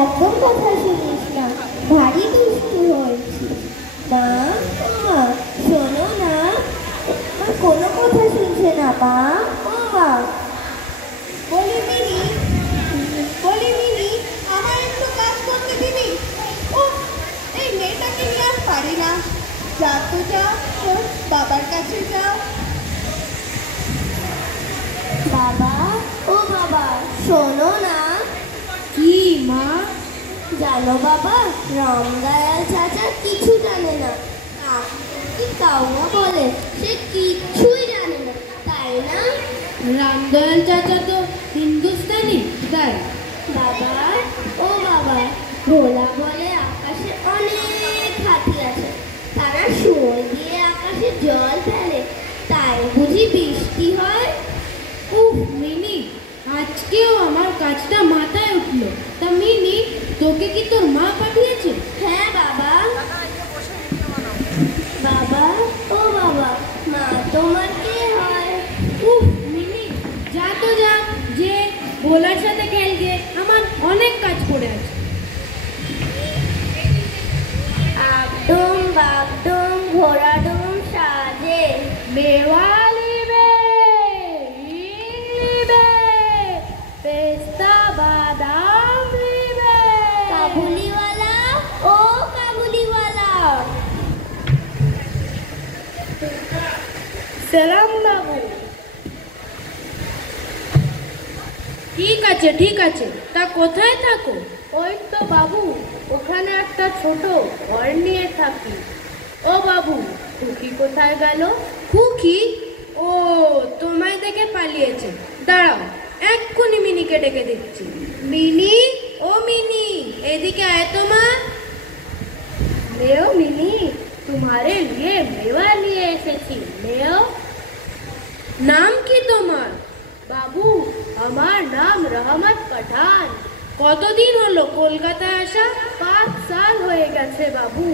একদম কথা শুনিস না, ভারী দুষ্টু হয়েছিস। মা, মা শোনো না, কোনো কথা শুনছে না মা। ও মা, বলি মিনি, আমার একটু কাজ করতে দিবি? ও, এই মেয়েটাকে নিয়ে আর পারি না। যা তো যা, তোর বাবার কাছে যা। বাবা, ও বাবা শোনো না। কি মা? জানো বাবা, রামদয়াল চাচা কিছু জানে না। কি কাউয়া বলে, সে কিছুই জানে না, তাই না? রামদয়াল চাচা তো হিন্দুস্তানি, তাই? বাবা, ও বাবা, ভোলা বলে আকাশে অনেক হাতি আছে, তারা শুয়োর দিয়ে আকাশে জল ফেলে, তাই বুঝি বৃষ্টি হয়? উফ মিনি, আজকেও আমার কাজটা মাথায় উঠলো। তা মিনি, তোকে কি তোর মা পাঠিয়েছে? হ্যাঁ বাবা। বাবা, ও বাবা, মা তোমার কে হয়? উফ মিনি, যা তো যা, যে ভোলার সাথে খেল গে, আমার অনেক কাজ পড়ে আছে। একদম বাগডম ঘোড়াডম সাজে মেওয়ালি বে, ইংলি বে, পেস্তা বাদাম লিবে। কাবুলিওয়ালা, ও কাবুলিওয়ালা। সালাম বাবু। ঠিক আছে, তা কোথায় থাকো? ওই তো বাবু, ওখানে একটা ছোট ঘর নিয়ে থাকি। ও বাবু, খুকি কোথায় গেল? খুকি? ও তোমায় দেখে পালিয়েছে। দাঁড়াও, এক্ষুনি মিনিকে ডেকে দিচ্ছি। মিনি, ও মিনি, এদিকে আয় তো মা। লেও মিনি, तुम्हारे लिए मेवा लिए এসেছি, লেও। নাম কি তোমার? বাবু, আমার নাম রহমত পাঠান। কতদিন হলো কলকাতায় আসা? 5 সাল হয়ে গেছে বাবু।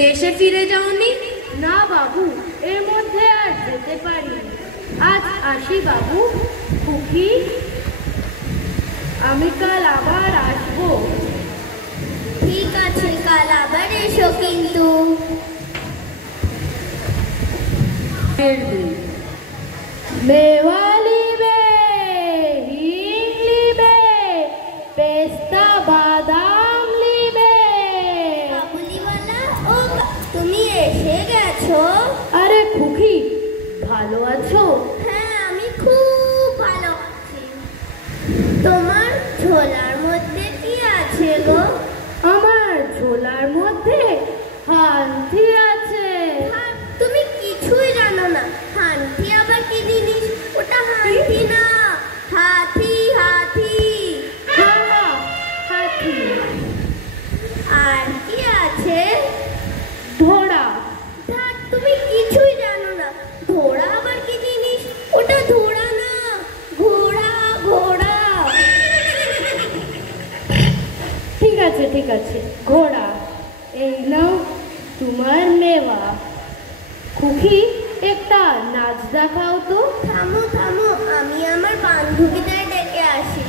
দেশে ফিরে যাওনি? না বাবু, এর মধ্যে আর যেতে পারিনি। আজ আসি বাবু। খুকি, আমি কাল আবার আসবো। ঠিক আছে, কাল আবার এসো কিন্তু। মেওয়ালি বে, ইংলি বে, পেস্তা বাদাম লিবে। কাবুলিওয়ালা, ও তুমি এসে গেছো? আরে খুকি, ভালো আছো? হ্যাঁ, আমি খুব ভালো আছি। তোমার ঝোলার মধ্যে কি আছে গো? আমার ঝোলার মধ্যে হান্তি আছে। তুমি কিছুই জানো না। হান্তি আবার কি জিনিস? ওটা হান্তি না, হাতি। হ্যাঁ, হাতি। আর কি আছে? ঘোড়া। তুমি কিছুই জানো না। ঘোড়া আবার কি জিনিস? ওটা ঘোড়া না, ঘোড়া। ঠিক আছে, ঘোড়া। এই নাও তোমার মেওয়া। খুকি, একটা নাচ দেখাও তো। থামো, আমি আমার বান্ধবীদের ডেকে আসি।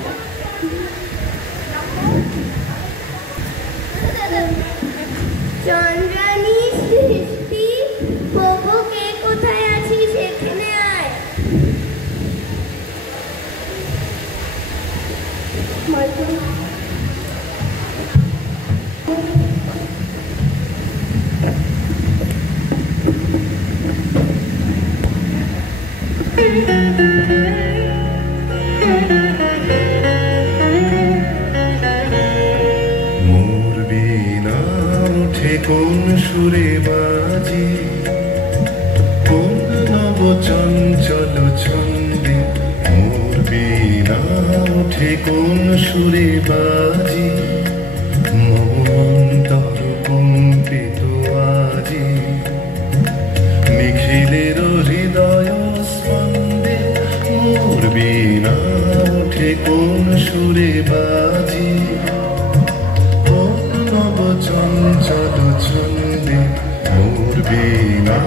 চন্দ্রানী, সৃষ্টি, বাবু, কে কোথায় আছিস? এখানে আয়। মোর বিনা উঠে কোন সুরে বাজি, কোন নব চঞ্চল ছন্দে। মোর বিনা উঠে কোন সুরে বাজি, মন্তর কম্পিত আজি। নিখিলের হৃদয় স্পন্দে মোর বিনা উঠে কোন সুরে বাজি, নব চঞ্চল ছন্দে। মোর বিনা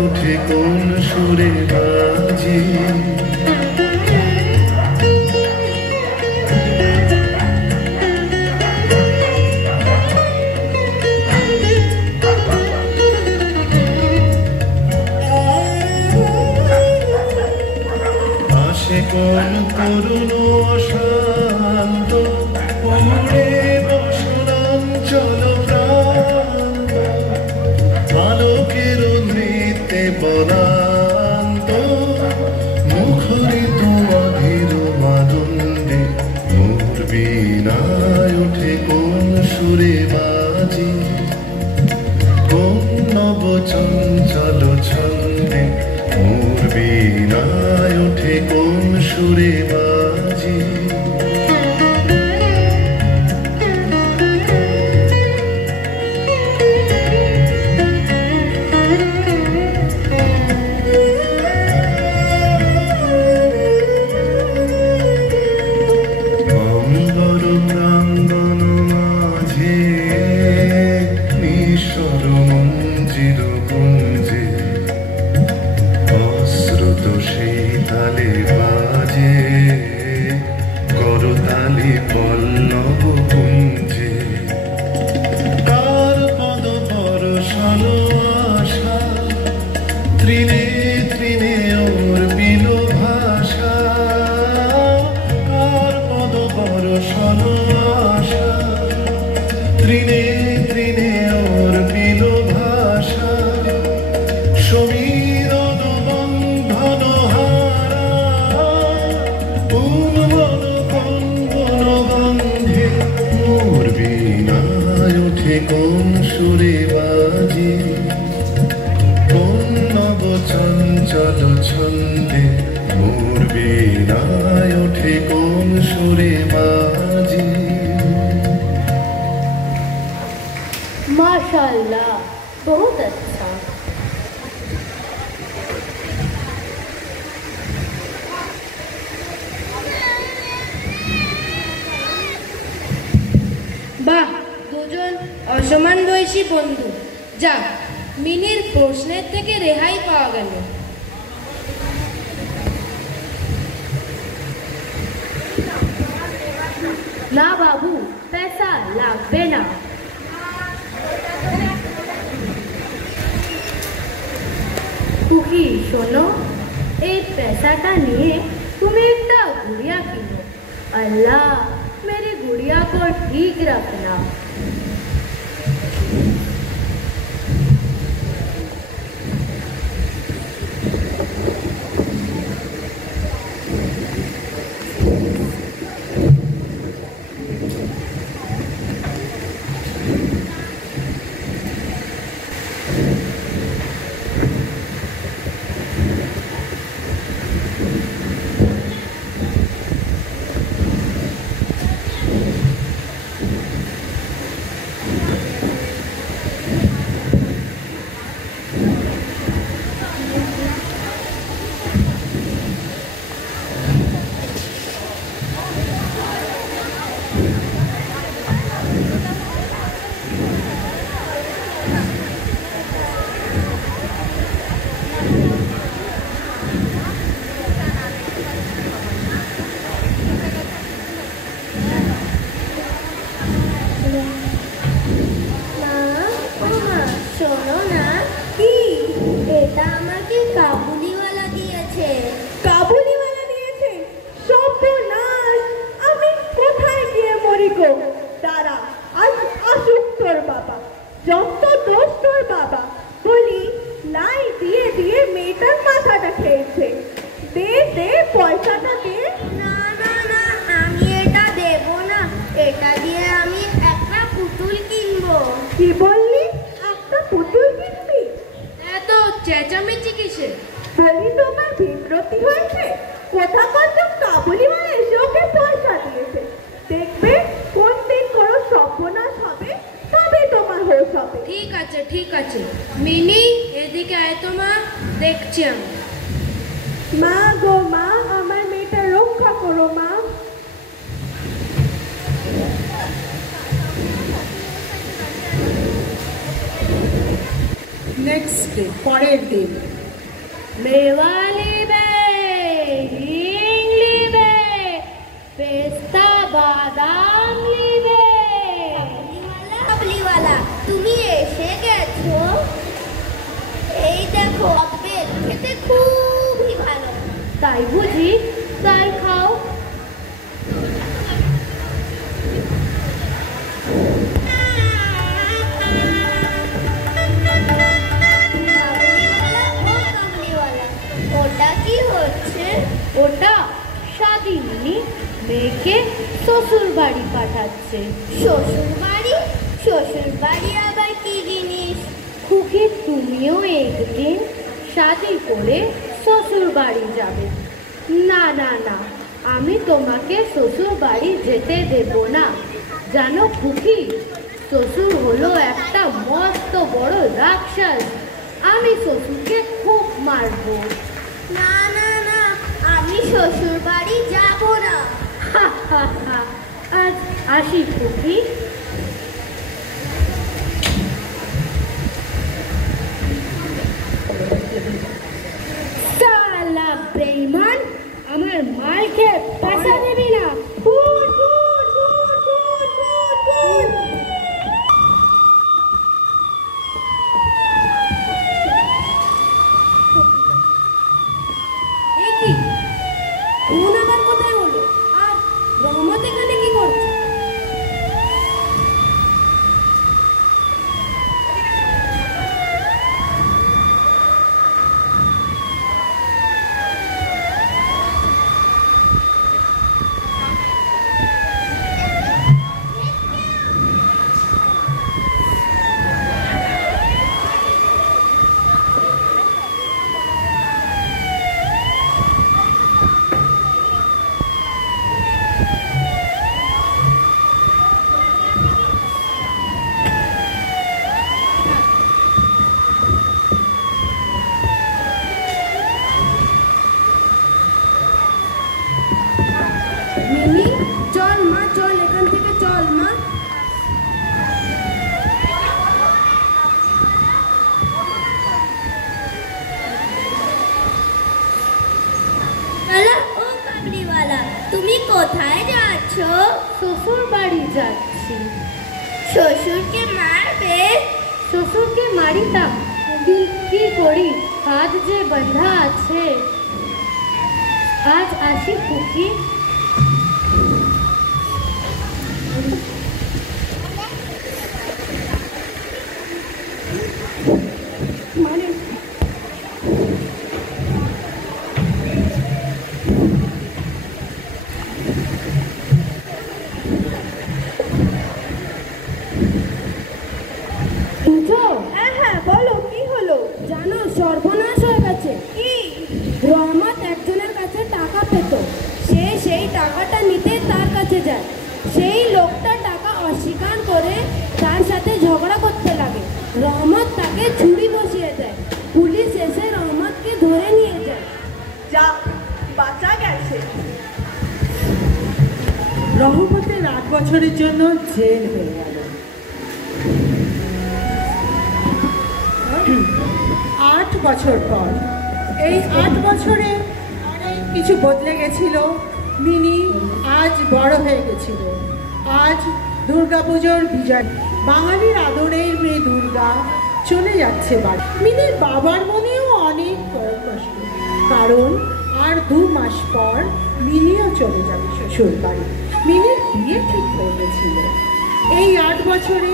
উঠে কোন সুরে বাজি। উড়ে বসনাঞ্চল প্রান্ত আলোকের নৃত্যে বনান্ত মুখরিত অধীর মাদণ্ডে মোর বীণায় ওঠে কোন সুরে বাজি কোন নব চঞ্চল ছন্দে মোর বীণায় ওঠে কোন সুরে বাজি কোন সুরে বাজি কোন নব চঞ্চল ছন্দে মোর বীণায় ওঠে কোন সুরে বাজি। माशाल्लाह, बहुत अच्छा। বাহ, দুজন অসমান বয়সী বন্ধু। যা, মিনির প্রশ্নের থেকে রেহাই পাওয়া গেল। না বাবু, পয়সা লাগবে না। টুকি শোনো, এই पैसाটা নিয়ে তুমি একটা गुड़िया কিনো। अल्लाह मेरी गुड़िया को ठीक रखना। শোনো না, কি এটা আমাকে কাবুলিওয়ালা দিয়েছে। কাবুলিওয়ালা দিয়েছে? সর্বনাশ, আমি কোথায় গিয়ে মরি গো? দাঁড়া, আজ আসুক তোর বাবা, যত দোষ তোর বাবা। বলি, লাই দিয়ে দিয়ে মেয়েটার মাথাটা খেয়েছে। দে দে, পয়সাটা দে। না না না, আমি এটা দেব না। এটা দিয়ে আমি একটা পুতুল কিনবো। কি বললি? একটা পুতুল কিনবি? এত চেঁচামেচি কিসে? বলি, তোমার বিব্রতি হয়েছে? কোথাকার তো কাবুলিওয়ালা এসে ওকে পয়সা দিয়েছে। দেখবে কোন দিন কোনো সর্বনাশ হবে, তবে তোমার হোশ হবে। ঠিক আছে ঠিক আছে, মিনি এদিকে আয় তো মা, দেখছি আমি। মা গো মা, আমার মেয়েটা রক্ষা করো মা। নেক্সট ডে, পরের দিন। মেওয়ালি বে, হিং লিবে, পেস্তা বাদাম লিবে। কাবুলিওয়ালা, তুমি এসে গেছো। এই দেখো, আপেল খেতে খুবই ভালো। তাই বুঝি? তাই খাও। শ্বশুর বাড়ি পাঠাচ্ছে। শ্বশুর বাড়ি? শ্বশুর বাড়ি আবার কি জিনিস? খুকি, তুমিও একদিন শাদি করে শ্বশুর বাড়ি যাবে। না না না, আমি তোমাকে শ্বশুর বাড়ি যেতে দেব না। জানো খুকি, শ্বশুর হলো একটা মস্ত বড় রাক্ষস। আমি শ্বশুরকে খুব মারবো। না না না, আমি শ্বশুর বাড়ি যাব না। হা হা হা। আজ আসি খুকি। সালা বেঈমান, আমার মালকে পয়সা দিবি না। ফুট ফুট ফুট ফুট ফুট ফুট। এ কি? বোন আবার কোথায় হলো? আর রহমত এখানে কি করছে? মিনি, চল মা, চল এখান থেকে চল মা। ও কাবলিওয়ালা, তুমি কোথায় যাচ্ছ? শ্বশুর বাড়ি যাচ্ছি। শ্বশুরকে মারবে? শ্বশুরকে মারিতাম, কি করি, হাত যে বাঁধা আছে। আজ আসি খুকি। হ্যাঁ হ্যাঁ, বলো কি হলো? জানো, সর্বনাশ হয়ে গেছে। কি? রহমত একজনের কাছে টাকা পেত। সে সেই টাকাটা নিতে তার কাছে যায়। সেই লোকটা টাকা অস্বীকার করে তার সাথে ঝগড়া করতে লাগে। রহমত তাকে ছুরি বসিয়ে দেয়। পুলিশ এসে রহমতকে ধরে নিয়ে যায়। যা, বাঁচা গেছে। রহমতের 8 বছরের জন্য জেল হয়ে গেল। 8 বছর পর, এই 8 বছরে অনেক কিছু বদলে গেছিল। মিনি আজ বড় হয়ে গেছিল। আজ দুর্গাপুজোর বিজয়। বাঙালির আদরের মেয়ে দুর্গা চলে যাচ্ছে বাড়ি। মিনির বাবার মনেও অনেক কষ্ট, কারণ আর 2 মাস পর মিনিও চলে যাবে শ্বশুর বাড়ি। মিনির বিয়ে ঠিক হয়ে গেছিল। এই 8 বছরে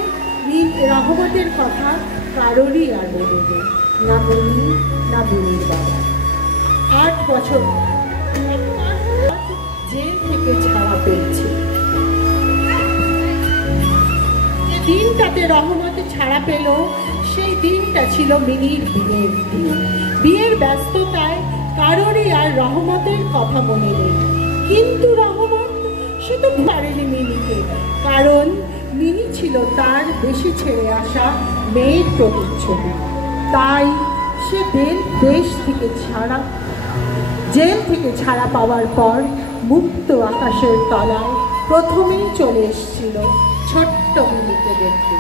রহমতের কথা কারোরই আর বলবে না, মিনি না মিনির বাবা। 8 বছর জেল থেকে ছাড়া পেয়েছে। দিনটাতে রহমতে ছাড়া পেল, সেই দিনটা ছিল মিনির বিয়ের দিন। বিয়ের ব্যস্ততায় কারোরই আর রহমতের কথা মনে নেই। কিন্তু রহমত সে তো পারেনি মিনিকে, কারণ মিনি ছিল তার বেশি ছেড়ে আসা মেয়ের প্রতিচ্ছবি। তাই সে জেল থেকে ছাড়া পাওয়ার পর মুক্ত আকাশের তলায় প্রথমেই চলে এসেছিল ছোট্ট মিনিকে দেখতে।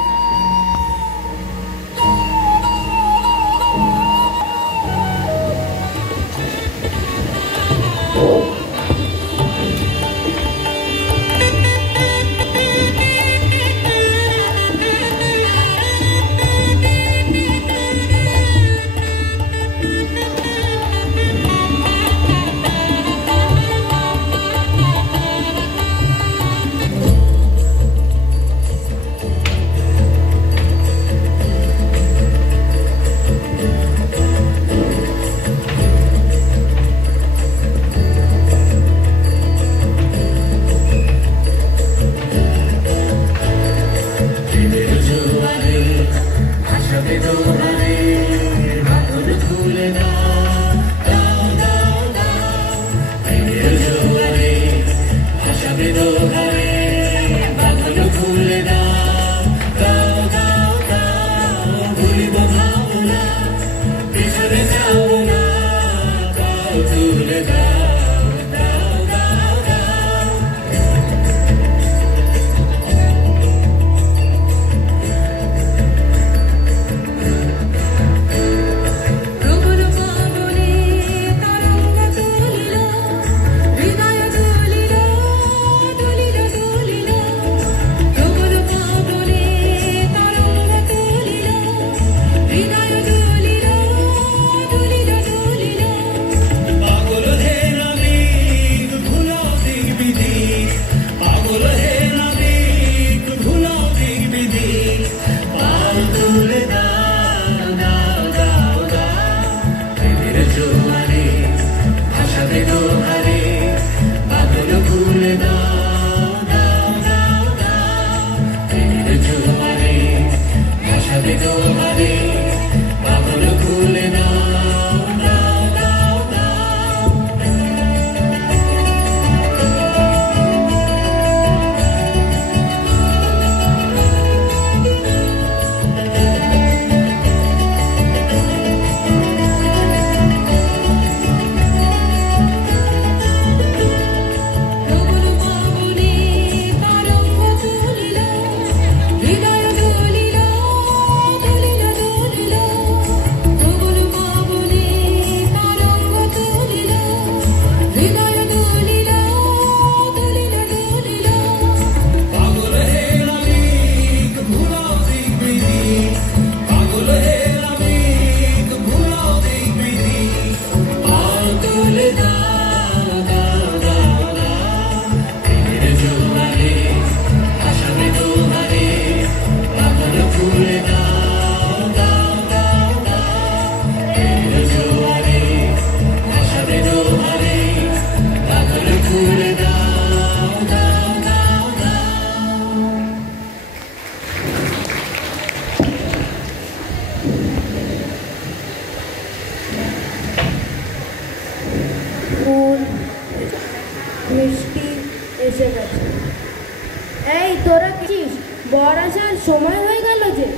বর আসার সময় হয়ে গেল যে।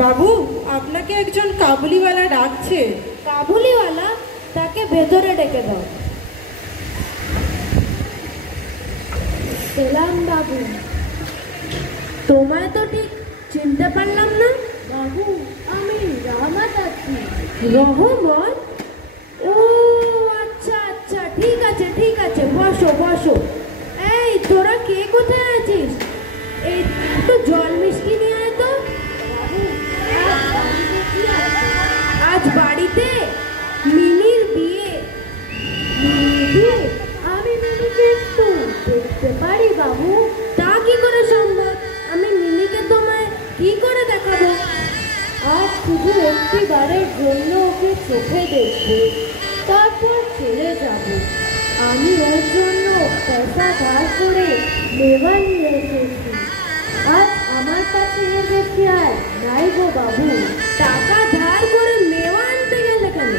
বাবু, আপনাকে একজন কাবুলিওয়ালা ডাকছে। কাবুলিওয়ালা? তাকে ভেতরে ডেকে দাও। সেলাম বাবু। তোমায় তো ঠিক চিনতে পারলাম না। বাবু, আমি রহমত আছি। রহমত? ও আচ্ছা আচ্ছা, ঠিক আছে ঠিক আছে, বসো বসো। এই তোরা কে কোথায় আছিস? এই একটু জল মিষ্টি নিয়ে আয় তো। বাবু, আজ বাড়িতে মিনির বিয়ে। আমি মিনিকে একটু দেখতে পারি বাবু? তা কি করে সম্ভব? আমি মিনিকে তোমায় কি করে দেখাবো? আজ শুধু একটি বারের জন্য ওকে চোখে দেখবো, তারপর চলে যাব। আমি ওর জন্য পয়সা ধার করে মেওয়া নিয়ে এসেছি। আজ আমার কাছে বেশি আর নাই গো বাবু। টাকা ধার করে মেওয়া আনতে গেলে কেন?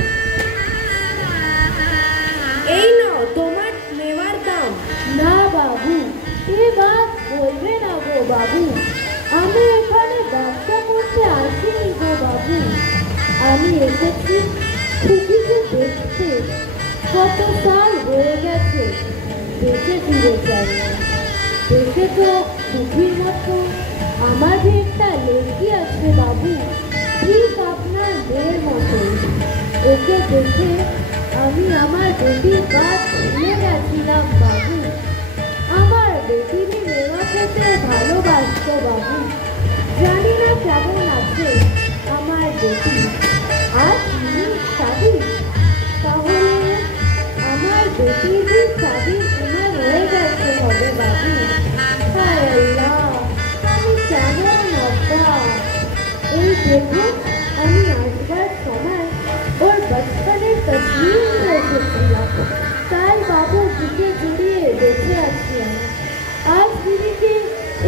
এই নাও তোমার মেওয়ার দাম। না বাবু, এ বাপ বলবে না গো বাবু। আমি এখানে ব্যবসা করতে আসিনি গো বাবু। আমি এসেছি খুকিকে দেখতে। কত সাল হয়ে গেছে দেশে ফিরে যাই। দেশে তো খুকির মতো আমার একটা লেকি আছে বাবু, ঠিক আপনার মেয়ের মতো। ওকে দেখে আমি আমার বেটির বাদ ভুলে গেছিলাম বাবু। আমার বেটিরই মেওয়া খেতে ভালোবাসতো বাবু। জানি না কেমন আছে আমার বেটি। আজ শাদি, তাহলে আমার বেটিরই শাদির সময় হয়ে গেছে হবে বাবু। হায় আল্লাহ, আমি কেমন আব্বা। এই দেখুন, আমি আসবার সময় ওর বচপনের তসবির নিয়ে এসেছিলাম। তাই বাবুর বুকে জড়িয়ে বেঁচে আছি আমি। আজ দিদিকে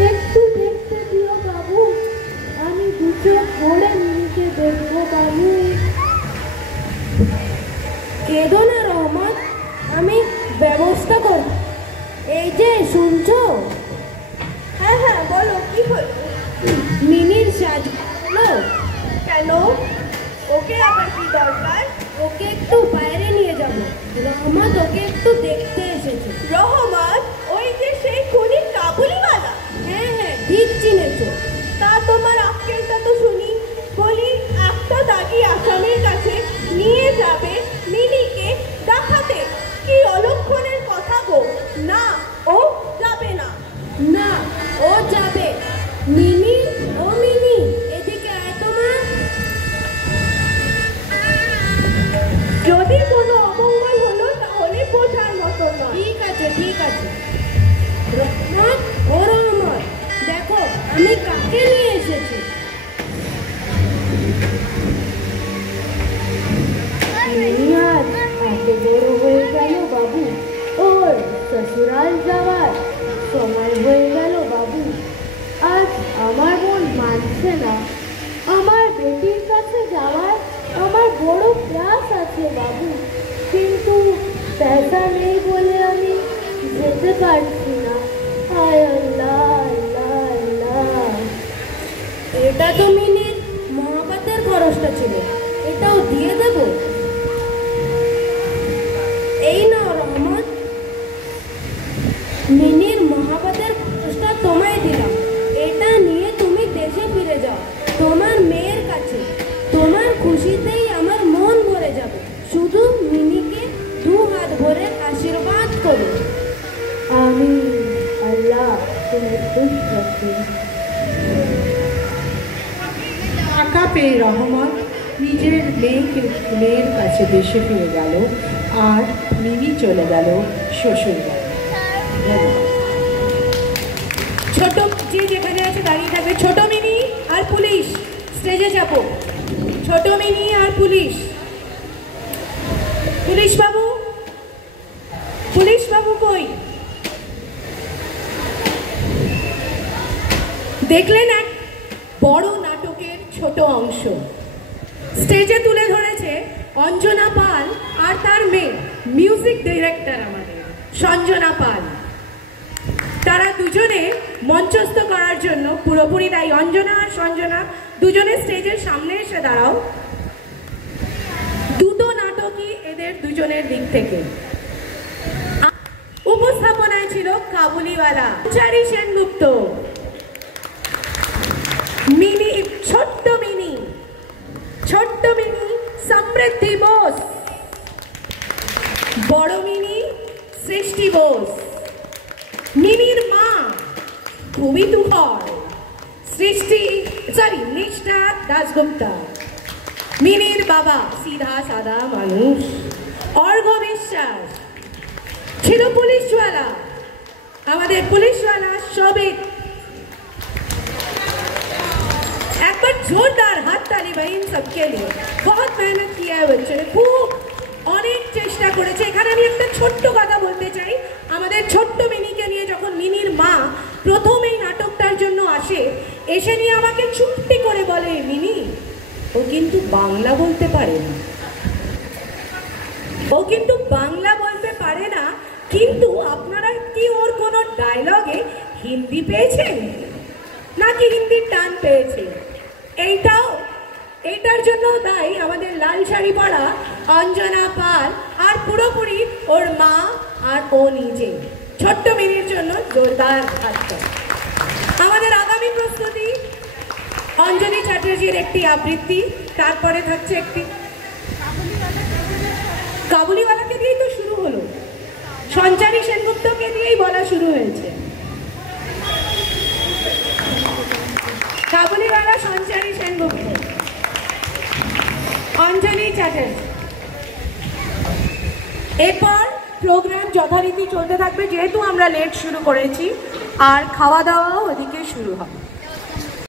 একটু দেখতে দিও বাবু। আমি দু চোখ ভরে মিনিকে দেখবো বাবু। কেঁদো না রহমত, আমি ব্যবস্থা করব। এই যে শুনছো? হ্যাঁ হ্যাঁ, বলো কি হলো? মিনির সাজ হলো। কেন? ওকে আবার কি দরকার? ওকে একটু বাইরে নিয়ে যাব। রহমত ওকে একটু দেখতে এসেছে। রহমত? ওই যে সেই খুনি কাবুলিওয়ালা? হ্যাঁ হ্যাঁ, ঠিক চিনেছো। তা তোমার আক্কেলটা তো শুনি। বলি, একটা দাগি আসামির কাছে নিয়ে যাবে মিনিকে দেখাতে। কি অলক্ষণের কথা গো! না, ও যাবে না। না, ও যাবে। মিনি, ও মিনি, এদিকে আয় তোমার। যদি কোনো অমঙ্গল হলো তাহলে বোঝার মতো না। ঠিক আছে ঠিক আছে। রহমত, ও রহমত, দেখো আমি কাকে নিয়ে এসেছি। মিনি আজ এত বড় হয়ে গেল বাবু, ওর শ্বশুরাল যাওয়ার সময় হয়ে গেল বাবু। আজ আমার মন মানছে না। আমার বেটির কাছে যাওয়ার আমার বড় প্রয়াস আছে বাবু, কিন্তু পয়সা নেই বলে আমি যেতে পারছি না। হায় আল্লাহ আল্লাহ আল্লাহ। এটা তো মিনির মহাপাতের খরচটা ছিল, এটাও দিয়ে দেব। এই নাও রহমত, মিনির মহাপাতের খরচটা তোমায় দিলাম। এটা নিয়ে তুমি দেশে ফিরে যাও তোমার মেয়ের কাছে। তোমার খুশিতেই আমার মন ভরে যাবে। শুধু মিনিকে দু হাত ভরে আশীর্বাদ করো। আমি আল্লাহ তোমার খুশ রাখবে। টাকা পেয়ে রহমত নিজের মেয়ের কাছে দেশে ফিরে গেল, আর মিনি চলে গেল শ্বশুর বাড়ি। ছোট যে যেখানে আছে দাঁড়িয়ে থাকবে। ছোট মিনি আর পুলিশ স্টেজে যাবো। ছোট মিনি আর পুলিশ। পুলিশ বাবু, পুলিশ বাবু কই? দেখলেন এক বড় নাটকের ছোট অংশ স্টেজে তুলে ধরেছে অঞ্জনা পাল আর তার মেয়ে, মিউজিক ডিরেক্টর আমাদের সঞ্জনা পাল। তারা দুজনে মঞ্চস্থ করার জন্য পুরোপুরি দায়ী। অঞ্জনা আর সঞ্জনা দুজনে স্টেজের সামনে এসে দাঁড়াও। দুটো নাটকই এদের দুজনের দিক থেকে। উপস্থাপনায় ছিল কাবুলিওয়ালা, চারি সেনগুপ্ত, মিনি, ছোট্ট মিনি সমৃদ্ধি বোস, বড় মিনি সৃষ্টি বোস, মিনির মা খুবই তুখর নিষ্ঠা দাশগুপ্তা, মিনির বাবা সিধা সাদা মানুষ অর্ঘ বিশ্বাস, ছিল পুলিশওয়ালা, আমাদের পুলিশওয়ালা সবিক। एक बार जोरदार हाथ ताली भाई इन सबके लिए। बहुत मेहनत किया है बच्चों ने, खूब অনেক চেষ্টা করেছে। এখানে আমি একটা ছোট্ট কথা বলতে চাই। আমাদের ছোট্ট মিনিকে নিয়ে যখন মিনির মা প্রথম এই নাটকটার জন্য আসে, এসে নিয়ে আমাকে চুপটি করে বলে, মিনি ও কিন্তু বাংলা বলতে পারে না, কিন্তু আপনারা কি ওর কোনো ডায়লগে হিন্দি পেয়েছেন নাকি হিন্দির টান পেয়েছে? এইটার জন্য দায়ী আমাদের লাল শাড়ি পরা অঞ্জনা পাল, আর পুরোপুরি ওর মা আর ও নিজে। ছোট্ট মিনির জন্য জোরদার হাত। আমাদের আগামী প্রস্তুতি অঞ্জলি চ্যাটার্জির একটি আবৃত্তি, তারপরে থাকছে একটি কাবুলিওয়ালাকে দিয়েই তো শুরু হলো, সঞ্চারী সেনগুপ্তকে দিয়েই বলা শুরু হয়েছে। কাবুলিওয়ালা, সঞ্চারী সেনগুপ্ত, অঞ্জলি চ্যাটার্জি। এরপর প্রোগ্রাম যথারীতি চলতে থাকবে, যেহেতু আমরা লেট শুরু করেছি, আর খাওয়া দাওয়াও ওদিকে শুরু হবে।